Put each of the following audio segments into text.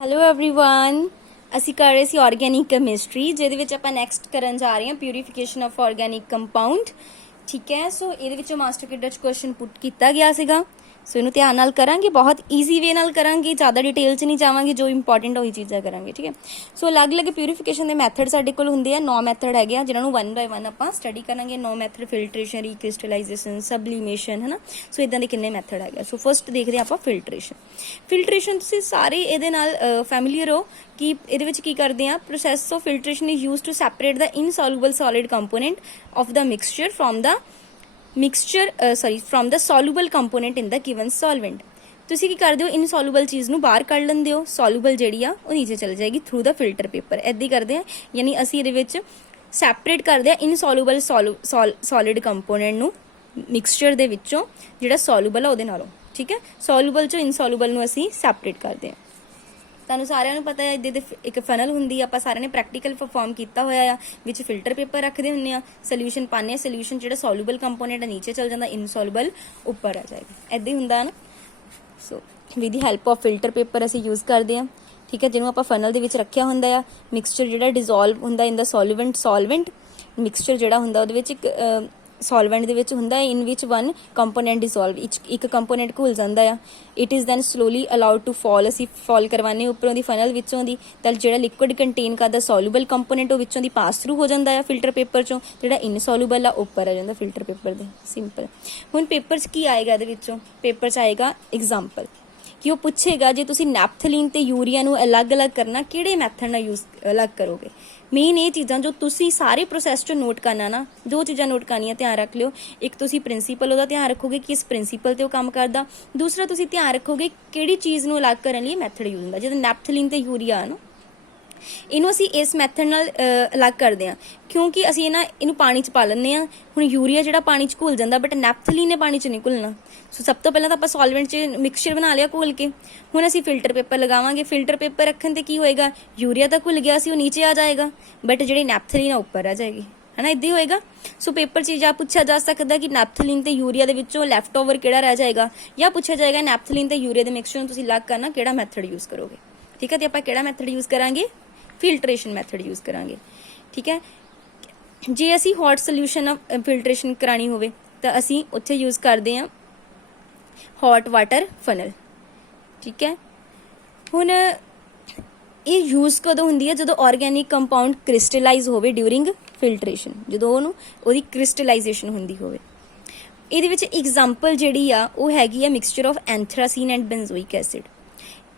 Hello everyone ਅਸੀਂ ਕਰ ਰਹੇ ਸੀ ਆਰਗੈਨਿਕ ਕੈਮਿਸਟਰੀ ਜਿਹਦੇ ਵਿੱਚ ਆਪਾਂ ਨੈਕਸਟ ਕਰਨ ਜਾ ਰਹੇ ਹਾਂ ਪਿਊਰੀਫਿਕੇਸ਼ਨ ਆਫ ਆਰਗੈਨਿਕ ਕੰਪਾਊਂਡ। ਠੀਕ ਹੈ, ਸੋ ਇਹਦੇ ਵਿੱਚੋਂ ਮਾਸਟਰ ਕਿਡਰ 'ਚ ਕੁਐਸਚਨ ਪੁੱਟ ਕੀਤਾ ਗਿਆ ਸੀਗਾ। ਸੋ ਇਹਨੂੰ ਧਿਆਨ ਨਾਲ ਕਰਾਂਗੇ, ਬਹੁਤ ਈਜ਼ੀ ਵੇ ਨਾਲ ਕਰਾਂਗੇ, ਜ਼ਿਆਦਾ ਡਿਟੇਲ 'ਚ ਨਹੀਂ ਜਾਵਾਂਗੇ, ਜੋ ਇੰਪੋਰਟੈਂਟ ਉਹੀ ਚੀਜ਼ਾਂ ਕਰਾਂਗੇ। ਠੀਕ ਹੈ, ਸੋ ਅਲੱਗ-ਅਲੱਗ ਪਿਊਰੀਫਿਕੇਸ਼ਨ ਦੇ ਮੈਥਡ ਸਾਡੇ ਕੋਲ ਹੁੰਦੇ ਆ। 9 ਮੈਥਡ ਹੈਗੇ ਆ ਜਿਨ੍ਹਾਂ ਨੂੰ 1 ਬਾਏ 1 ਆਪਾਂ ਸਟੱਡੀ ਕਰਾਂਗੇ। 9 ਮੈਥਡ ਫਿਲਟਰੇਸ਼ਨ, ਰੀਕ੍ਰਿਸਟਲਾਈਜੇਸ਼ਨ, ਸਬਲੀਮੇਸ਼ਨ, ਹੈ ਨਾ। ਸੋ ਇਦਾਂ ਦੇ ਕਿੰਨੇ ਮੈਥਡ ਹੈਗੇ। ਸੋ ਫਸਟ ਦੇਖਦੇ ਆਪਾਂ ਫਿਲਟਰੇਸ਼ਨ ਤੁਸੀਂ ਸਾਰੇ ਇਹਦੇ ਨਾਲ ਫੈਮਿਲੀਅਰ ਹੋ ਕਿ ਇਹਦੇ ਵਿੱਚ ਕੀ ਕਰਦੇ ਆ। Process of filtration is used to separate the insoluble solid component of the mixture from the soluble component in the given solvent। ਤੁਸੀਂ ਕੀ ਕਰਦੇ ਹੋ, ਇਨਸੋਲੂਬਲ ਚੀਜ਼ ਨੂੰ ਬਾਹਰ ਕੱਢ ਲੈਂਦੇ ਹੋ, ਸੋਲੂਬਲ ਜਿਹੜੀ ਆ ਉਹ ਨੀਚੇ ਚਲ ਜਾਏਗੀ ਥਰੂ ਦਾ ਫਿਲਟਰ ਪੇਪਰ। ਇੱਦਾਂ ਹੀ ਕਰਦੇ ਆ, ਯਾਨੀ ਅਸੀਂ ਇਹਦੇ ਵਿੱਚ ਸੈਪਰੇਟ ਕਰਦੇ ਆ ਇਨਸੋਲੂਬਲ ਸੋਲਿਡ ਕੰਪੋਨੈਂਟ ਨੂੰ ਮਿਕਸਚਰ ਦੇ ਵਿੱਚੋਂ ਜਿਹੜਾ ਸੋਲੂਬਲ ਆ ਉਹਦੇ ਨਾਲੋਂ। ਠੀਕ ਹੈ, ਸੋਲੂਬਲ ਚੋਂ ਇਨਸੋਲੂਬਲ ਨੂੰ ਅਸੀਂ ਸੈਪਰੇਟ ਕਰਦੇ ਆ। ਤੁਹਾਨੂੰ ਸਾਰਿਆਂ ਨੂੰ ਪਤਾ ਹੈ ਇੱਦਾਂ ਦੇ ਇੱਕ ਫਨਲ ਹੁੰਦੀ ਆ, ਆਪਾਂ ਸਾਰਿਆਂ ਨੇ ਪ੍ਰੈਕਟੀਕਲ ਪਰਫਾਰਮ ਕੀਤਾ ਹੋਇਆ ਆ। ਵਿੱਚ ਫਿਲਟਰ ਪੇਪਰ ਰੱਖਦੇ ਹੁੰਦੇ ਆ, ਸੋਲਿਊਸ਼ਨ ਪਾਉਂਦੇ ਆ, ਸੋਲਿਊਸ਼ਨ ਜਿਹੜਾ ਸੋਲੂਬਲ ਕੰਪੋਨੈਂਟ ਨੀਚੇ ਚਲ ਜਾਂਦਾ, ਇਨਸੋਲੂਬਲ ਉੱਪਰ ਆ ਜਾਏਗਾ। ਇੱਦਾਂ ਹੀ ਹੁੰਦਾ ਨਾ। So with the help of filter paper ਅਸੀਂ ਯੂਜ਼ ਕਰਦੇ ਹਾਂ। ਠੀਕ ਹੈ, ਜਿਹਨੂੰ ਆਪਾਂ ਫਨਲ ਦੇ ਵਿੱਚ ਰੱਖਿਆ ਹੁੰਦਾ ਆ। ਮਿਕਸਚਰ ਜਿਹੜਾ ਡਿਜ਼ੋਲਵ ਹੁੰਦਾ ਇਨ ਦਾ ਸੋਲਵੈਂਟ ਮਿਕਸਚਰ ਜਿਹੜਾ ਹੁੰਦਾ ਉਹਦੇ ਵਿੱਚ ਇੱਕ ਸੋਲਵੈਂਟ ਦੇ ਵਿੱਚ ਹੁੰਦਾ ਇਨ ਵਿਚ 1 ਕੰਪੋਨੈਂਟ ਡਿਜ਼ੋਲਵ, ਇੱਕ ਕੰਪੋਨੈਂਟ ਘੁਲ ਜਾਂਦਾ ਆ। It is then slowly allowed to fall, ਅਸੀਂ ਫਾਲ ਕਰਵਾਉਂਦੇ ਉੱਪਰੋਂ ਦੀ ਫਨਲ ਵਿੱਚੋਂ ਦੀ, ਤਾਂ ਜਿਹੜਾ ਲਿਕੁਇਡ ਕੰਟੇਨ ਕਰਦਾ ਸੋਲੂਬਲ ਕੰਪੋਨੈਂਟ ਉਹ ਵਿੱਚੋਂ ਦੀ ਪਾਸ ਥਰੂ ਹੋ ਜਾਂਦਾ ਆ ਫਿਲਟਰ ਪੇਪਰ ਚੋਂ, ਜਿਹੜਾ ਇਨਸੋਲੂਬਲ ਆ ਉੱਪਰ ਆ ਜਾਂਦਾ ਫਿਲਟਰ ਪੇਪਰ ਦੇ। ਸਿੰਪਲ। ਹੁਣ ਪੇਪਰ 'ਚ ਕੀ ਆਏਗਾ, ਇਹਦੇ ਵਿੱਚੋਂ ਪੇਪਰ 'ਚ ਆਏਗਾ ਐਗਜ਼ਾਮਪਲ ਕਿ ਉਹ ਪੁੱਛੇਗਾ ਜੇ ਤੁਸੀਂ ਨੈਪਥਲੀਨ ਤੇ ਯੂਰੀਆ ਨੂੰ ਅਲੱਗ-ਅਲੱਗ ਕਰਨਾ ਕਿਹੜੇ ਮੈਥਡ ਨਾਲ ਯੂਜ਼ ਅਲੱਗ ਕਰੋਗੇ। ਮੇਨ ਇਹ ਚੀਜ਼ਾਂ ਜੋ ਤੁਸੀਂ ਸਾਰੇ ਪ੍ਰੋਸੈਸ 'ਚੋਂ ਨੋਟ ਕਰਨਾ ਨਾ, ਦੋ ਚੀਜ਼ਾਂ ਨੋਟ ਕਰਨੀਆਂ, ਧਿਆਨ ਰੱਖ ਲਿਓ। ਇੱਕ ਤੁਸੀਂ ਪ੍ਰਿੰਸੀਪਲ ਉਹਦਾ ਧਿਆਨ ਰੱਖੋਗੇ ਕਿ ਇਸ ਪ੍ਰਿੰਸੀਪਲ ਤੇ ਉਹ ਕੰਮ ਕਰਦਾ। ਦੂਸਰਾ ਤੁਸੀਂ ਧਿਆਨ ਰੱਖੋਗੇ ਕਿਹੜੀ ਚੀਜ਼ ਨੂੰ ਅਲੱਗ ਕਰਨ ਲਈ ਮੈਥਡ ਯੂਜ਼ ਹੁੰਦਾ। ਜਦੋਂ ਨੈਪਥਲੀਨ ਤੇ ਯੂਰੀਆ ਨਾ, ਇਹਨੂੰ ਅਸੀਂ ਇਸ ਮੈਥਡ ਨਾਲ ਅਲੱਗ ਕਰਦੇ ਹਾਂ ਕਿਉਂਕਿ ਅਸੀਂ ਇਹਨੂੰ ਪਾਣੀ 'ਚ ਪਾ ਲੈਂਦੇ ਹਾਂ। ਹੁਣ ਯੂਰੀਆ ਜਿਹੜਾ ਪਾਣੀ 'ਚ ਘੁਲ ਜਾਂਦਾ, ਬਟ ਨੈਪਥਲੀਨ ਨੇ ਪਾਣੀ 'ਚ ਨਹੀਂ ਘੁਲਣਾ। ਸੋ ਸਭ ਤੋਂ ਪਹਿਲਾਂ ਤਾਂ ਆਪਾਂ ਸੋਲਵੈਂਟ 'ਚ ਮਿਕਸਚਰ ਬਣਾ ਲਿਆ ਘੋਲ ਕੇ। ਹੁਣ ਅਸੀਂ ਫਿਲਟਰ ਪੇਪਰ ਲਗਾਵਾਂਗੇ। ਫਿਲਟਰ ਪੇਪਰ ਰੱਖਣ ਤੇ ਕੀ ਹੋਏਗਾ, ਯੂਰੀਆ ਤਾਂ ਘੁਲ ਗਿਆ ਸੀ, ਉਹ ਨੀਚੇ ਆ ਜਾਏਗਾ, ਬਟ ਜਿਹੜੀ ਨੈਪਥਲੀਨ ਆ ਉੱਪਰ ਆ ਜਾਏਗੀ, ਹੈ ਨਾ। ਇੱਦਾਂ ਹੀ ਹੋਏਗਾ। ਸੋ ਪੇਪਰ 'ਚ ਜਾਂ ਪੁੱਛਿਆ ਜਾ ਸਕਦਾ ਕਿ ਨੈਪਥਲੀਨ ਤੇ ਯੂਰੀਆ ਦੇ ਵਿੱਚੋਂ ਲੈਫਟ ਓਵਰ ਕਿਹੜਾ ਰਹਿ ਜਾਏਗਾ, ਜਾਂ ਪੁੱਛਿਆ ਜਾਏਗਾ ਨੈਪਥਲੀਨ ਤੇ ਯੂਰੀਆ ਦੇ ਮਿਕਸਚਰ ਨੂੰ ਤੁਸੀਂ ਅਲੱਗ ਕਰਨਾ ਕਿਹੜਾ ਮੈਥਡ ਯੂਜ਼ ਕਰੋਗੇ। ਠੀਕ ਹੈ, ਤੇ ਆਪਾਂ ਕਿਹੜਾ ਮੈਥਡ ਯੂਜ਼ ਕਰਾਂਗੇ, ਫਿਲਟਰੇਸ਼ਨ ਮੈਥਡ ਯੂਜ਼ ਕਰਾਂਗੇ। ਠੀਕ ਹੈ, ਜੇ ਅਸੀਂ ਹੌਟ ਸੋਲਿਊਸ਼ਨ ਫਿਲਟਰੇਸ਼ਨ ਕਰਾਣੀ ਹੋਵੇ ਤਾਂ ਅਸੀਂ ਉੱਥੇ ਯੂਜ਼ ਕਰਦੇ ਹਾਂ ਹੌਟ ਵਾਟਰ ਫਨਲ। ਠੀਕ ਹੈ, ਹੁਣ ਇਹ ਯੂਜ਼ ਕਦੋਂ ਹੁੰਦੀ ਹੈ, ਜਦੋਂ ਆਰਗੈਨਿਕ ਕੰਪਾਊਂਡ ਕ੍ਰਿਸਟਲਾਈਜ਼ ਹੋਵੇ ਡਿਊਰਿੰਗ ਫਿਲਟਰੇਸ਼ਨ, ਜਦੋਂ ਉਹਦੀ ਕ੍ਰਿਸਟਲਾਈਜੇਸ਼ਨ ਹੁੰਦੀ ਹੋਵੇ। ਇਹਦੇ ਵਿੱਚ ਐਗਜ਼ਾਮਪਲ ਜਿਹੜੀ ਆ ਉਹ ਹੈਗੀ ਆ ਮਿਕਸਚਰ ਆਫ ਐਂਥਰਾਸੀਨ ਐਂਡ ਬੈਂਜ਼ੋਇਕ ਐਸਿਡ।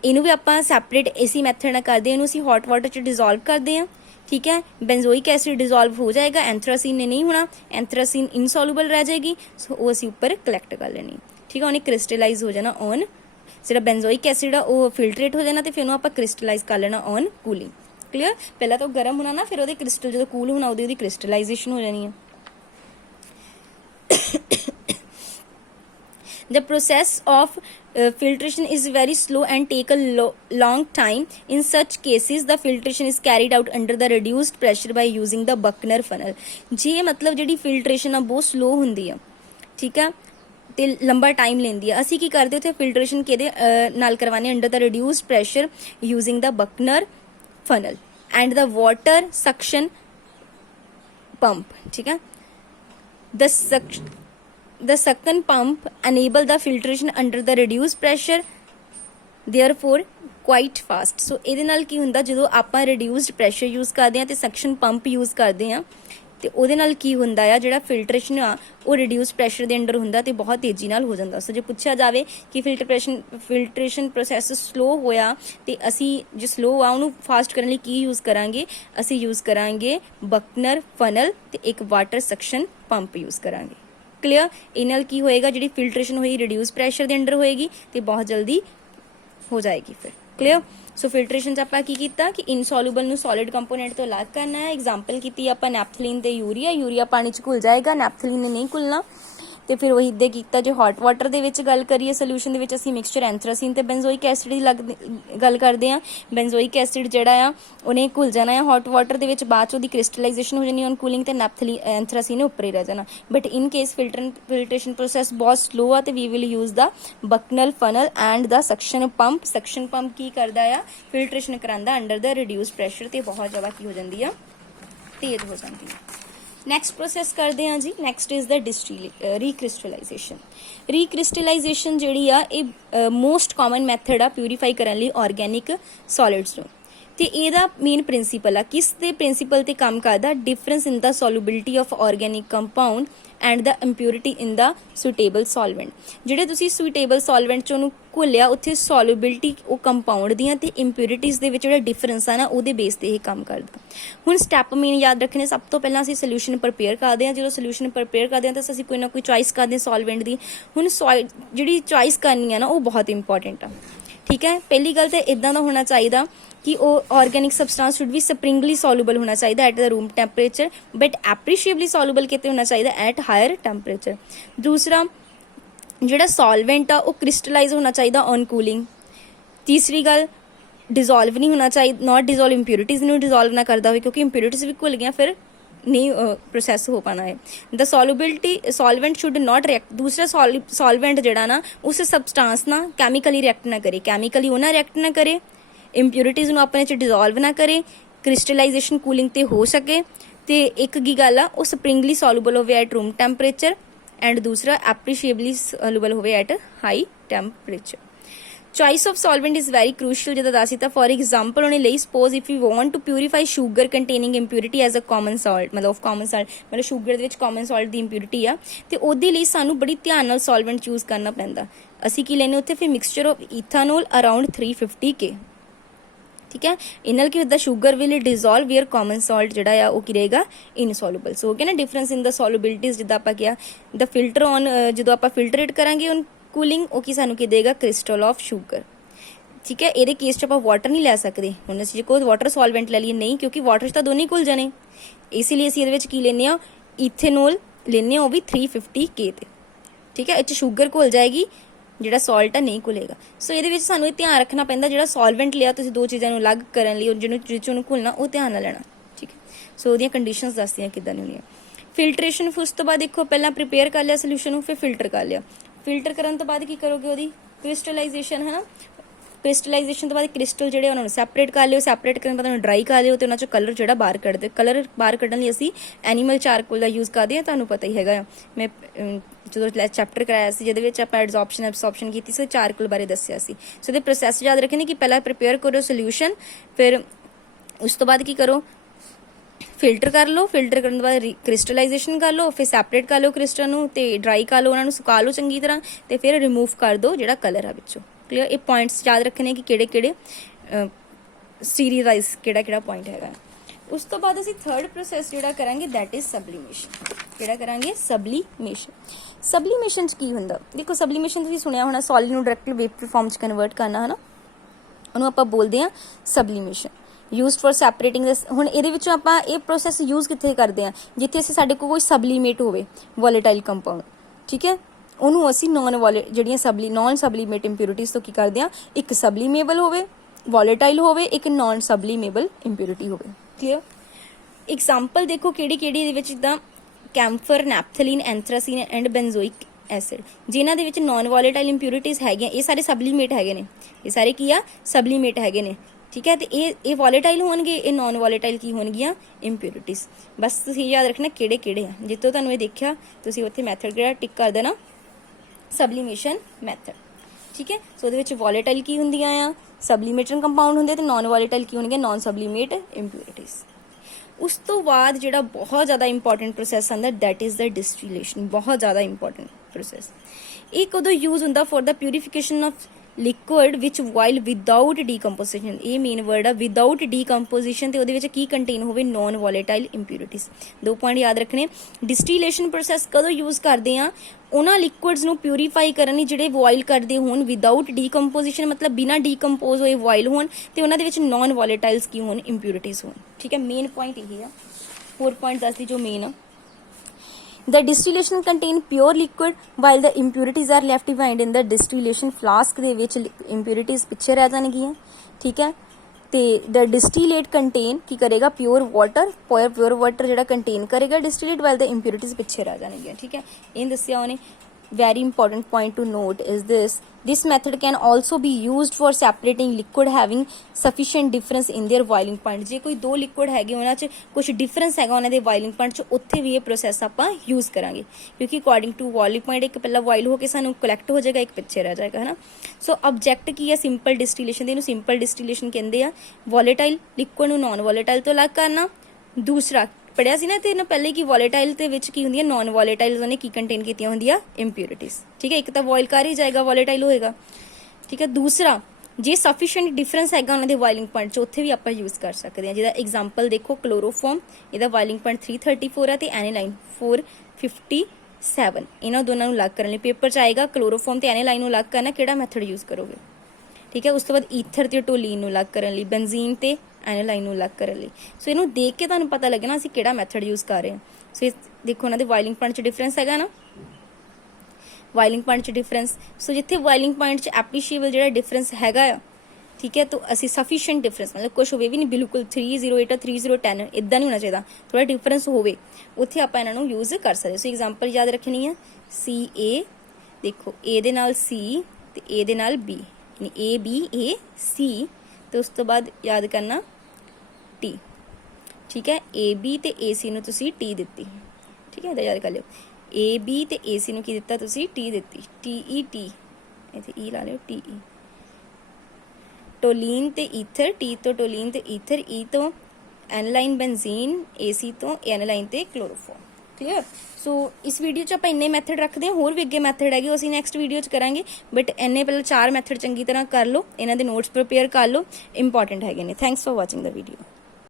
ਇਹਨੂੰ ਵੀ ਆਪਾਂ ਸੈਪਰੇਟ ਇਸੀ ਮੈਥਡ ਨਾਲ ਕਰਦੇ ਹਾਂ। ਇਹਨੂੰ ਅਸੀਂ ਹੌਟ ਵਾਟਰ 'ਚ ਡਿਜ਼ੋਲਵ ਕਰਦੇ ਹਾਂ। ਠੀਕ ਹੈ, ਬੈਂਜ਼ੋਇਕ ਐਸਿਡ ਡਿਜ਼ੋਲਵ ਹੋ ਜਾਏਗਾ, ਐਂਥਰਾਸੀਨ ਨੇ ਨਹੀਂ ਹੋਣਾ, ਐਂਥਰਾਸੀਨ ਇਨਸੋਲੂਬਲ ਰਹਿ ਜਾਏਗੀ। ਸੋ ਉਹ ਅਸੀਂ ਉੱਪਰ ਕਲੈਕਟ ਕਰ ਲੈਣੀ। ਠੀਕ ਹੈ, ਉਹਨੇ ਕ੍ਰਿਸਟਲਾਈਜ਼ ਹੋ ਜਾਣਾ ਔਨ, ਜਿਹੜਾ ਬੈਂਜ਼ੋਇਕ ਐਸਿਡ ਆ ਉਹ ਫਿਲਟਰੇਟ ਹੋ ਜਾਣਾ, ਤੇ ਫਿਰ ਉਹਨੂੰ ਆਪਾਂ ਕ੍ਰਿਸਟਲਾਈਜ਼ ਕਰ ਲੈਣਾ ਔਨ ਕੂਲਿੰਗ। ਕਲੀਅਰ। ਪਹਿਲਾਂ ਤਾਂ ਉਹ ਗਰਮ ਹੋਣਾ ਨਾ, ਫਿਰ ਉਹਦੇ ਕ੍ਰਿਸਟਲ ਜਦੋਂ ਕੂਲ ਹੋਣਾ ਉਹਦੀ ਕ੍ਰਿਸਟਲਾਈਜੇਸ਼ਨ ਹੋ ਜਾਣੀ ਹੈ। The process of filtration is very slow and take a long time. In such cases, the filtration is carried out under the reduced pressure by using the Buckner funnel. ਜੇ ਮਤਲਬ ਜਿਹੜੀ filtration ਆ ਬਹੁਤ ਸਲੋ ਹੁੰਦੀ ਆ, ਠੀਕ ਆ, ਤੇ ਲੰਬਾ ਟਾਈਮ ਲੈਂਦੀ ਆ, ਅਸੀਂ ਕੀ ਕਰਦੇ ਉੱਥੇ ਫਿਲਟਰੇਸ਼ਨ ਕਿਹਦੇ ਨਾਲ ਕਰਵਾਉਂਦੇ, under the reduced pressure using the Buchner funnel and the water suction pump. ਠੀਕ ਆ, the suction pump enable the filtration under the reduced pressure, therefore quite fast। ਸੋ ਇਹਦੇ ਨਾਲ ਕੀ ਹੁੰਦਾ, ਜਦੋਂ ਆਪਾਂ reduced pressure ਯੂਜ਼ ਕਰਦੇ ਹਾਂ ਤੇ suction pump ਯੂਜ਼ ਕਰਦੇ ਹਾਂ ਤੇ ਉਹਦੇ ਨਾਲ ਕੀ ਹੁੰਦਾ ਆ, ਜਿਹੜਾ ਫਿਲਟਰੇਸ਼ਨ ਆ ਉਹ reduced pressure ਦੇ ਅੰਡਰ ਹੁੰਦਾ ਤੇ ਬਹੁਤ ਤੇਜ਼ੀ ਨਾਲ ਹੋ ਜਾਂਦਾ। ਸੋ ਜੇ ਪੁੱਛਿਆ ਜਾਵੇ ਕਿ ਫਿਲਟਰੇਸ਼ਨ ਪ੍ਰੋਸੈਸ ਸਲੋ ਹੋਇਆ ਤੇ ਅਸੀਂ ਜੇ ਸਲੋ ਆ ਉਹਨੂੰ ਫਾਸਟ ਕਰਨ ਲਈ ਕੀ ਯੂਜ਼ ਕਰਾਂਗੇ, ਅਸੀਂ ਯੂਜ਼ ਕਰਾਂਗੇ ਬਕਨਰ ਫਨਲ ਤੇ ਇੱਕ ਵਾਟਰ ਸਕਸ਼ਨ ਪੰਪ ਯੂਜ਼ ਕਰਾਂਗੇ। ਕਲੀਅਰ। ਇਹ ਨਾਲ ਕੀ ਹੋਏਗਾ, ਜਿਹੜੀ ਫਿਲਟਰੇਸ਼ਨ ਹੋਈ ਰਿਡਿਊਸ ਪ੍ਰੈਸ਼ਰ ਦੇ ਅੰਡਰ ਹੋਏਗੀ ਤੇ ਬਹੁਤ ਜਲਦੀ ਹੋ ਜਾਏਗੀ ਫਿਰ। ਕਲੀਅਰ। ਸੋ ਫਿਲਟਰੇਸ਼ਨ 'ਚ ਆਪਾਂ ਕੀ ਕੀਤਾ ਕਿ ਇਨਸੋਲੂਬਲ ਨੂੰ ਸੋਲਿਡ ਕੰਪੋਨੈਂਟ ਤੋਂ ਅਲੱਗ ਕਰਨਾ ਹੈ। ਐਗਜ਼ਾਮਪਲ ਕੀਤੀ ਆਪਾਂ ਨੈਪਥਲੀਨ ਤੇ ਯੂਰੀਆ ਪਾਣੀ 'ਚ ਘੁਲ ਜਾਏਗਾ, ਨੈਪਥਲੀਨ ਨੇ ਨਹੀਂ ਘੁਲਣਾ। ਤੇ ਫਿਰ ਉਹੀ ਇੱਦਾਂ ਕੀਤਾ। ਜੇ ਹੌਟ ਵਾਟਰ ਦੇ ਵਿੱਚ ਗੱਲ ਕਰੀਏ ਸੋਲੂਸ਼ਨ ਦੇ ਵਿੱਚ ਅਸੀਂ ਮਿਕਸਚਰ ਐਂਥਰਾਸੀਨ ਤੇ ਬੈਂਜ਼ੋਇਕ ਐਸਿਡ ਦੀ ਗੱਲ ਕਰਦੇ ਹਾਂ। ਬੈਂਜ਼ੋਇਕ ਐਸਿਡ ਜਿਹੜਾ ਆ ਉਹਨੇ ਘੁਲ ਜਾਣਾ ਆ ਹੌਟ ਵਾਟਰ ਦੇ ਵਿੱਚ, ਬਾਅਦ 'ਚ ਉਹਦੀ ਕ੍ਰਿਸਟਲਾਈਜੇਸ਼ਨ ਹੋ ਜਾਣੀ ਔਨ ਕੂਲਿੰਗ, ਤੇ ਨੈਪਥਲੀ ਐਂਥਰਾਸੀਨ ਨੇ ਉੱਪਰ ਹੀ ਰਹਿ ਜਾਣਾ। But in case filtration process ਬਹੁਤ ਸਲੋ ਆ ਤੇ we will use the Buchner funnel and the suction pump. Suction pump ਕੀ ਕਰਦਾ ਆ, ਫਿਲਟਰੇਸ਼ਨ ਕਰਾਉਂਦਾ ਅੰਡਰ ਦਾ ਰਿਡਿਊਸ ਪ੍ਰੈਸ਼ਰ, ਤੇ ਬਹੁਤ ਜ਼ਿਆਦਾ ਕੀ ਹੋ ਜਾਂਦੀ ਆ, ਤੇਜ਼ ਹੋ ਜਾਂਦੀ ਹੈ। ਨੈਕਸਟ ਪ੍ਰੋਸੈਸ ਕਰਦੇ ਹਾਂ ਜੀ। Next is the ਰੀਕ੍ਰਿਸਟਲਾਈਜੇਸ਼ਨ। ਰੀਕ੍ਰਿਸਟਲਾਈਜੇਸ਼ਨ ਜਿਹੜੀ ਆ ਇਹ ਮੋਸਟ ਕਾਮਨ ਮੈਥਡ ਆ ਪਿਊਰੀਫਾਈ ਕਰਨ ਲਈ ਆਰਗੈਨਿਕ ਸੋਲਿਡਸ ਨੂੰ। ਤੇ ਇਹਦਾ ਮੇਨ ਪ੍ਰਿੰਸੀਪਲ ਆ, ਕਿਸ ਦੇ ਪ੍ਰਿੰਸੀਪਲ ਤੇ ਕੰਮ ਕਰਦਾ, difference in the solubility of organic compound and the impurity in the suitable solvent. ਜਿਹੜੇ ਤੁਸੀਂ ਸੁਟੇਬਲ ਸੋਲਵੈਂਟ 'ਚ ਉਹਨੂੰ ਘੋਲਿਆ, ਉੱਥੇ ਸੋਲੂਬਿਲਿਟੀ ਉਹ ਕੰਪਾਊਂਡ ਦੀਆਂ ਤੇ ਇੰਪਿਊਰਿਟੀਜ਼ ਦੇ ਵਿੱਚ ਜਿਹੜਾ ਡਿਫਰੈਂਸ ਆ ਨਾ, ਉਹਦੇ ਬੇਸ ਤੇ ਇਹ ਕੰਮ ਕਰਦਾ। ਹੁਣ ਸਟੈਪ ਮੇਨ ਯਾਦ ਰੱਖਣੇ, ਸਭ ਤੋਂ ਪਹਿਲਾਂ ਅਸੀਂ ਸੋਲੂਸ਼ਨ ਪ੍ਰਪੇਅਰ ਕਰਦੇ ਹਾਂ। ਜਦੋਂ ਸੋਲੂਸ਼ਨ ਪ੍ਰਪੇਅਰ ਕਰਦੇ ਹਾਂ ਤਾਂ ਅਸੀਂ ਕੋਈ ਨਾ ਕੋਈ ਚੋਇਸ ਕਰਦੇ ਹਾਂ ਸੋਲਵੈਂਟ ਦੀ। ਹੁਣ ਜਿਹੜੀ ਚੋਇਸ ਕਰਨੀ ਆ ਨਾ, ਉਹ ਬਹੁਤ ਇੰਪੋਰਟੈਂਟ ਆ। ਠੀਕ ਹੈ, ਪਹਿਲੀ ਗੱਲ ਤਾਂ ਇਦਾਂ ਦਾ ਹੋਣਾ ਚਾਹੀਦਾ ਕਿ ਉਹ organic substance should be sparingly soluble ਹੋਣਾ ਚਾਹੀਦਾ at the room temperature, but appreciably soluble ਕਿਤੇ ਹੋਣਾ ਚਾਹੀਦਾ ਐਟ ਹਾਇਰ ਟੈਂਪਰੇਚਰ। ਦੂਸਰਾ, ਜਿਹੜਾ ਸੋਲਵੈਂਟ ਆ ਉਹ ਕ੍ਰਿਸਟਲਾਈਜ਼ ਹੋਣਾ ਚਾਹੀਦਾ ਔਨ ਕੂਲਿੰਗ। ਤੀਸਰੀ ਗੱਲ, ਡਿਜ਼ੋਲਵ ਨਹੀਂ ਹੋਣਾ ਚਾਹੀਦਾ, ਨॉट ਡਿਜ਼ੋਲਵ ਇੰਪਿਊਰਿਟੀਜ਼ ਨੂੰ ਡਿਜ਼ੋਲਵ ਨਾ ਕਰਦਾ ਹੋਵੇ, ਕਿਉਂਕਿ ਇੰਪਿਊਰਿਟੀਜ਼ ਵੀ ਘੁਲ ਗਈਆਂ ਫਿਰ ਨਹੀਂ ਪ੍ਰੋਸੈਸ ਹੋ ਪਾਣਾ ਹੈ। ਦ ਸੋਲੂਬਿਲਿਟੀ ਸੋਲਵੈਂਟ ਸ਼ੁੱਡ ਨਾਟ ਰਿਐਕਟ। ਦੂਸਰਾ, ਸੋਲਵੈਂਟ ਜਿਹੜਾ ਨਾ ਉਸ ਸਬਸਟੈਂਸ ਨਾਲ ਕੈਮੀਕਲੀ ਰਿਐਕਟ ਨਾ ਕਰੇ, ਕੈਮੀਕਲੀ ਉਹ ਨਾ ਰਿਐਕਟ ਨਾ ਕਰੇ, ਇੰਪਿਊਰਿਟੀਜ਼ ਨੂੰ ਆਪਣੇ 'ਚ ਡਿਜ਼ੋਲਵ ਨਾ ਕਰੇ, ਕ੍ਰਿਸਟਲਾਈਜੇਸ਼ਨ ਕੂਲਿੰਗ ਤੇ ਹੋ ਸਕੇ, ਤੇ ਇੱਕ ਕੀ ਗੱਲ ਆ, ਉਹ ਸਪਰਿੰਗਲੀ ਸੋਲੂਬਲ ਹੋਵੇ ਐਟ ਰੂਮ ਟੈਂਪਰੇਚਰ, ਐਂਡ ਦੂਸਰਾ ਐਪਰੀਸ਼ੀਏਬਲੀ ਸੋਲੂਬਲ ਹੋਵੇ at high temperature. Choice of solvent is very crucial. ਜਿੱਦਾਂ ਦੱਸ ਦਿੱਤਾ, ਫॉर एग्जांपल ਉਹਨੇ ਲਈ, suppose if you want to purify sugar containing impurity as a common salt, ਮਤਲਬ sugar ਦੇ ਵਿੱਚ ਕਾਮਨ ਸਾਲਟ ਦੀ ਇੰਪਿਊਰਿਟੀ ਆ, ਤੇ ਉਹਦੇ ਲਈ ਸਾਨੂੰ ਬੜੀ ਧਿਆਨ ਨਾਲ ਸੋਲਵੈਂਟ ਚੂਜ਼ ਕਰਨਾ ਪੈਂਦਾ। ਅਸੀਂ ਕੀ ਲੈਨੇ ਉੱਥੇ, ਫਿਰ mixture of ethanol around 350 K। ਠੀਕ ਹੈ, ਇਹਨਾਂ ਕੀ ਹੁੰਦਾ, sugar will dissolve where common salt ਜਿਹੜਾ ਆ ਉਹ ਕੀ ਰਹੇਗਾ, ਇਨਸੋਲੂਬਲ। ਸੋ ਹੋ ਗਿਆ ਨਾ ਡਿਫਰੈਂਸ ਇਨ ਦਾ ਸੋਲੂਬਿਲਿਟੀਜ਼। ਜਿੱਦਾਂ ਆਪਾਂ ਕਿਹਾ, ਦ ਫਿਲਟਰ ਔਨ, ਜਦੋਂ ਆਪਾਂ ਫਿਲਟਰੇਟ ਕਰਾਂਗੇ ਔਨ ਕੂਲਿੰਗ, ਉਹ ਕੀ ਸਾਨੂੰ ਕੀ ਦੇਗਾ, ਕ੍ਰਿਸਟਲ ਆਫ ਸ਼ੂਗਰ। ਠੀਕ ਹੈ, ਇਹਦੇ ਕੇਸ 'ਚ ਆਪਾਂ ਵਾਟਰ ਨਹੀਂ ਲੈ ਸਕਦੇ। ਹੁਣ ਅਸੀਂ ਜੇ ਕੋਈ ਵਾਟਰ ਸੋਲਵੈਂਟ ਲੈ ਲਈਏ, ਨਹੀਂ, ਕਿਉਂਕਿ ਵਾਟਰ 'ਚ ਤਾਂ ਦੋਨੇ ਘੁਲ ਜਾਣੇ, ਇਸ ਲਈ ਅਸੀਂ ਇਹਦੇ ਵਿੱਚ ਕੀ ਲੈਂਦੇ ਹਾਂ, ਇਥੇਨੋਲ ਲੈਂਦੇ ਹਾਂ, ਉਹ ਵੀ 350 K ਤੇ। ਠੀਕ ਹੈ, ਇਹ 'ਚ ਸ਼ੂਗਰ ਘੁਲ ਜਾਏਗੀ, ਜਿਹੜਾ ਸਾਲਟ ਆ ਨਹੀਂ ਘੁਲੇਗਾ। ਸੋ ਇਹਦੇ ਵਿੱਚ ਸਾਨੂੰ ਇਹ ਧਿਆਨ ਰੱਖਣਾ ਪੈਂਦਾ, ਜਿਹੜਾ ਸੋਲਵੈਂਟ ਲਿਆ ਤੁਸੀਂ ਦੋ ਚੀਜ਼ਾਂ ਨੂੰ ਅਲੱਗ ਕਰਨ ਲਈ, ਜਿਹਨੂੰ ਉਹਨੂੰ ਘੁਲਣਾ, ਉਹ ਧਿਆਨ ਨਾਲ ਲੈਣਾ। ਠੀਕ ਹੈ, ਸੋ ਉਹਦੀਆਂ ਕੰਡੀਸ਼ਨਸ ਦੱਸਦੀਆਂ ਕਿੱਦਾਂ ਨਹੀਂ ਹੁੰਦੀਆਂ। ਫਿਲਟਰੇਸ਼ਨ, ਫਿਰ ਉਸ ਤੋਂ ਬਾਅਦ ਦੇਖੋ, ਪਹਿਲਾਂ ਪ੍ਰੀਪੇਅਰ ਕਰ ਲਿਆ ਸੋਲੂਸ਼ਨ ਨੂੰ, ਫਿਰ ਫਿਲਟਰ ਕਰ ਲਿਆ। ਫਿਲਟਰ ਕਰਨ ਤੋਂ ਬਾਅਦ ਕੀ ਕਰੋਗੇ, ਉਹਦੀ ਕ੍ਰਿਸਟਲਾਈਜੇਸ਼ਨ, ਹੈ ਨਾ। ਕ੍ਰਿਸਟਲਾਈਜੇਸ਼ਨ ਤੋਂ ਬਾਅਦ ਕ੍ਰਿਸਟਲ ਜਿਹੜੇ ਉਹਨਾਂ ਨੂੰ ਸੈਪਰੇਟ ਕਰ ਲਿਓ, ਸੈਪਰੇਟ ਕਰਨ ਤੋਂ ਬਾਅਦ ਉਹਨੂੰ ਡਰਾਈ ਕਰ ਲਿਓ, ਤੇ ਉਹਨਾਂ 'ਚੋਂ ਕਲਰ ਜਿਹੜਾ ਬਾਹਰ ਕੱਢਦੇ। ਕਲਰ ਬਾਹਰ ਕੱਢਣ ਲਈ ਅਸੀਂ ਐਨੀਮਲ ਚਾਰਕੋਲ ਦਾ ਯੂਜ਼ ਕਰਦੇ ਹਾਂ, ਤੁਹਾਨੂੰ ਪਤਾ ਹੀ ਹੈਗਾ ਆ। ਮੈਂ ਜਦੋਂ ਚੈਪਟਰ ਕਰਾਇਆ ਸੀ ਜਿਹਦੇ ਵਿੱਚ ਆਪਾਂ ਐਬਸੋਰਪਸ਼ਨ ਕੀਤੀ ਸੀ, ਚਾਰਕੋਲ ਬਾਰੇ ਦੱਸਿਆ ਸੀ। ਸੋ ਇਹਦੇ ਪ੍ਰੋਸੈਸ ਯਾਦ ਰੱਖਣੇ ਕਿ ਪਹਿਲਾਂ ਪ੍ਰੀਪੇਅਰ ਕਰੋ ਸੋਲੂਸ਼ਨ, ਫਿਰ ਉਸ ਤੋਂ ਬਾਅਦ ਕੀ ਕਰੋ, ਫਿਲਟਰ ਕਰ ਲਓ। ਫਿਲਟਰ ਕਰਨ ਤੋਂ ਬਾਅਦ ਕ੍ਰਿਸਟਲਾਈਜੇਸ਼ਨ ਕਰ ਲਓ, ਫਿਰ ਸੈਪਰੇਟ ਕਰ ਲਓ ਕ੍ਰਿਸਟਲ ਨੂੰ, ਤੇ ਡਰਾਈ ਕਰ ਲਓ, ਉਹਨਾਂ ਨੂੰ ਸੁਕਾ ਲਓ ਚੰਗੀ ਤਰ੍ਹਾਂ, ਤੇ ਫਿਰ ਰਿਮੂਵ ਕਰ ਦਿਓ ਜਿਹੜਾ ਕਲਰ ਆ ਵਿੱਚੋਂ। ਕਲੀਅਰ, ਇਹ ਪੁਆਇੰਟਸ ਯਾਦ ਰੱਖਣੇ ਕਿ ਕਿਹੜੇ ਕਿਹੜੇ ਸੀਰੀਜ਼ ਵਾਈਜ਼ ਕਿਹੜਾ ਕਿਹੜਾ ਪੁਆਇੰਟ ਹੈਗਾ। ਉਸ ਤੋਂ ਬਾਅਦ ਅਸੀਂ ਥਰਡ ਪ੍ਰੋਸੈਸ ਜਿਹੜਾ ਕਰਾਂਗੇ, ਦੈਟ ਇਜ਼ ਸਬਲੀਮੇਸ਼ਨ। ਕਿਹੜਾ ਕਰਾਂਗੇ, ਸਬਲੀਮੇਸ਼ਨ। ਸਬਲੀਮੇਸ਼ਨ 'ਚ ਕੀ ਹੁੰਦਾ, ਦੇਖੋ ਸਬਲੀਮੇਸ਼ਨ ਤੁਸੀਂ ਸੁਣਿਆ ਹੋਣਾ, ਸੋਲਿਡ ਨੂੰ ਡਾਇਰੈਕਟਲੀ ਵੇਪਰ ਫਾਰਮ 'ਚ ਕਨਵਰਟ ਕਰਨਾ, ਹੈ ਨਾ, ਉਹਨੂੰ ਆਪਾਂ ਬੋਲਦੇ ਹਾਂ ਸਬਲੀਮੇਸ਼ਨ। ਯੂਜ਼ਡ ਫॉर ਸੈਪਰੇਟਿੰਗ ਦਿਸ। ਹੁਣ ਇਹਦੇ ਵਿੱਚੋਂ ਆਪਾਂ ਇਹ ਪ੍ਰੋਸੈਸ ਯੂਜ਼ ਕਿੱਥੇ ਕਰਦੇ ਹਾਂ, ਜਿੱਥੇ ਅਸੀਂ ਸਾਡੇ ਕੋਲ ਕੋਈ ਸਬਲੀਮੇਟ ਹੋਵੇ, ਵੋਲੇਟਾਈਲ ਕੰਪਾਊਂਡ। ਠੀਕ ਹੈ, ਉਹਨੂੰ ਅਸੀਂ ਨॉन ਸਬਲੀਮੇਟ ਇੰਪਿਊਰਿਟੀਜ਼ ਤੋਂ ਕੀ ਕਰਦੇ ਹਾਂ, ਇੱਕ ਸਬਲੀਮੇਬਲ ਹੋਵੇ, ਵੋਲੇਟਾਈਲ ਹੋਵੇ, ਇੱਕ ਨॉन ਸਬਲੀਮੇਬਲ ਇੰਪਿਊਰਿਟੀ ਹੋਵੇ। ਕਲੀਅਰ, ਐਗਜ਼ਾਮਪਲ ਦੇਖੋ ਕਿਹੜੀ ਕਿਹੜੀ ਇਹਦੇ ਵਿੱਚ, ਜਿੱਦਾਂ ਕੈਂਫਰ, ਨੈਪਥਲੀਨ, ਐਂਥਰਾਸੀਨ ਐਂਡ ਬੈਂਜ਼ੋਇਕ ਐਸਿਡ, ਜਿਨ੍ਹਾਂ ਦੇ ਵਿੱਚ ਨॉन ਵੋਲੇਟਾਈਲ ਇੰਪਿਊਰਿਟੀਜ਼ ਹੈਗੀਆਂ, ਇਹ ਸਾਰੇ ਸਬਲੀਮੇਟ ਹੈਗੇ ਨੇ, ਇਹ ਸਾਰੇ ਕੀ ਆ, ਸਬਲੀਮੇਟ ਹੈਗੇ ਨੇ। ਠੀਕ ਹੈ, ਤੇ ਇਹ ਵੋਲੇਟਾਈਲ ਹੋਣਗੇ, ਇਹ ਨॉन ਵੋਲੇਟਾਈਲ ਕੀ ਹੋਣਗੀਆਂ, ਇੰਪਿਊਰਿਟੀਜ਼। ਬਸ ਤੁਸੀਂ ਯਾਦ ਰੱਖਣਾ ਕਿਹੜੇ ਕਿਹੜੇ ਆ, ਜਿੱਥੋਂ ਤੁਹਾਨੂੰ ਇਹ ਦੇਖਿਆ ਤੁਸੀਂ ਉੱਥੇ ਮੈਥਡ ਕਿਹੜਾ ਟਿਕ ਕਰ ਦੇਣਾ, ਸਬਲੀਮੇਸ਼ਨ ਮੈਥਡ। ਠੀਕ ਹੈ, ਸੋ ਉਹਦੇ ਵਿੱਚ ਵੋਲੇਟਾਈਲ ਕੀ ਹੁੰਦੀਆਂ ਆ, ਸਬਲੀਮੇਟਡ ਕੰਪਾਊਂਡ ਹੁੰਦੇ, ਤੇ ਨॉन ਵੋਲੇਟਾਈਲ ਕੀ ਹੋਣਗੇ, ਨॉन ਸਬਲੀਮੇਟ ਇੰਪਿਊਰਿਟੀਜ਼। ਉਸ ਤੋਂ ਬਾਅਦ ਜਿਹੜਾ ਬਹੁਤ ਜ਼ਿਆਦਾ ਇੰਪੋਰਟੈਂਟ ਪ੍ਰੋਸੈਸ ਆਉਂਦਾ, ਦੈਟ ਇਜ਼ ਦ ਡਿਸਟਿਲੇਸ਼ਨ। ਬਹੁਤ ਜ਼ਿਆਦਾ ਇੰਪੋਰਟੈਂਟ ਪ੍ਰੋਸੈਸ। ਇਹ ਕਦੋਂ ਯੂਜ਼ ਹੁੰਦਾ, for the purification of liquid which while without decomposition. ਇਹ ਮੇਨ ਵਰਡ ਆ, ਵਿਦਾਊਟ ਡੀਕੰਪੋਜੀਸ਼ਨ, ਤੇ ਉਹਦੇ ਵਿੱਚ ਕੀ ਕੰਟੇਨ ਹੋਵੇ, ਨॉन ਵੋਲੇਟਾਈਲ ਇੰਪਿਊਰਿਟੀਜ਼। ਦੋ ਪੁਆਇੰਟ ਯਾਦ ਰੱਖਣੇ। ਡਿਸਟਿਲੇਸ਼ਨ ਪ੍ਰੋਸੈਸ ਕਦੋਂ ਯੂਜ਼ ਕਰਦੇ ਆ, ਉਹਨਾਂ ਲਿਕੁਇਡਸ ਨੂੰ ਪਿਊਰੀਫਾਈ ਕਰਨ ਲਈ ਜਿਹੜੇ ਬੋਇਲ ਕਰਦੇ ਹੋਣ ਵਿਦਾਊਟ ਡੀਕੰਪੋਜੀਸ਼ਨ, ਮਤਲਬ ਬਿਨਾਂ ਡੀਕੰਪੋਜ਼ ਹੋਏ ਬੋਇਲ ਹੋਣ, ਤੇ ਉਹਨਾਂ ਦੇ ਵਿੱਚ ਨॉन ਵੋਲੇਟਾਈਲਸ ਕੀ ਹੋਣ, ਇੰਪਿਊਰਿਟੀਜ਼ ਹੋਣ। ਠੀਕ ਹੈ, ਮੇਨ ਪੁਆਇੰਟ ਇਹ ਆ। ਹੋਰ ਪੁਆਇੰਟ ਦੱਸਦੀ ਜੋ ਮੇਨ ਆ, the distillation contain pure liquid while the impurities are left behind in the distillation flask दे विच इंप्योरिटीज पिछे रह जाएगियां, ठीक है। तो द डिस्टिलेट कंटेन की करेगा प्योर वाटर जो कंटेन करेगा डिस्टिलेट वाइल द इंप्योरिटीज पिछे रह जाएगियां, ठीक है। इन दसिया उन्हें very important point to note is this method can also be used for separating liquid having sufficient difference in their boiling point। जे कोई दो लिक्विड हैगे उन्हां च कुछ डिफरेंस हैगा उन्हां दे बॉइलिंग पॉइंट च उत्थे भी ये प्रोसैस आपां यूज करांगे, क्योंकि अकॉर्डिंग टू बॉइलिंग पॉइंट एक पहला बॉइल होकर सानू कलैक्ट हो जाएगा, एक पिछे रह जाएगा, है ना। सो ऑब्जेक्ट की है सिंपल डिस्टिलेशन दी, सिंपल डिस्टिलेशन कहंदे आ। वॉलेटाइल लिक्विड नू नॉन वॉलेटाइल तो अलग करना। दूसरा पढ़िया सी ना तेन पहले कि वॉलेटाइल के विच की होंदी नॉन वॉलेटाइल उन्होंने की कंटेन की होंदी इंप्योरिटीज, ठीक है। एक तो बॉइल कर ही जाएगा वॉलेटाइल होएगा, ठीक है। दूसरा जे सफिशिएंट डिफरेंस हैगा उन्होंने बॉइलिंग पॉइंट उत्थे भी आप यूज कर सकते हैं। जिहदा एग्जाम्पल देखो क्लोरोफॉर्म, इहदा बॉइलिंग पॉइंट 334 है तो एनालाइन 457। इन्होंने दोनों को अलग करने पेपर च आएगा क्लोरोफॉर्म तो एनालाइन अलग करना, किहड़ा मैथड यूज करोगे, ठीक है। उस तो बाद ईथर ते टोलीन अलग करने लई, बेंजीन ते एनालाइन अलग करने लई। सो इनू देख के तुहानू पता लगना असीं किहड़ा मैथड यूज कर रहे हैं। सो देखो उन्होंने बॉइलिंग पॉइंट च डिफरेंस हैगा ना, बॉइलिंग पॉइंट च डिफरेंस। सो जिथे बॉइलिंग पॉइंट च एप्रीशिएबल जिहड़ा डिफरेंस हैगा, ठीक है, तो असीं सफिशिएंट डिफरेंस मतलब कुछ होवे भी नहीं बिल्कुल 308 3010 इदां नहीं होना चाहिए, थोड़ा डिफरेंस होवे उत्थे आपां इन्हां नूं यूज कर सकदे। सो एग्जाम्पल याद रखनी है CA, देखो ए दे नाल C ते ए दे नाल B, ABAC, तो उस तो बाद याद करना T, ठीक है। AB ते AC नूं तुसीं T दित्ती, ठीक है, याद कर लियो। AB ते AC नूं की दित्ता तुसीं T दित्ती, TET, इत्थे E ला लियो TE। टोलीन ते ईथर, T तो टोलीन ते ईथर, E तो एनालाइन बेंजीन, AC तो एनालाइन ते क्लोरोफॉर्म, क्लीयर। सो इस वीडियो च आप इन्ने मैथड रखते हैं, होर भी अगे मैथड है असीं नैक्सट वीडियो च करांगे, बट इन्ने पहले 4 मैथड चंगी तरह कर लो, इन्हां दे नोट्स प्रिपेयर कर लो, इंपॉर्टेंट हैगे ने। Thanks for watching the video.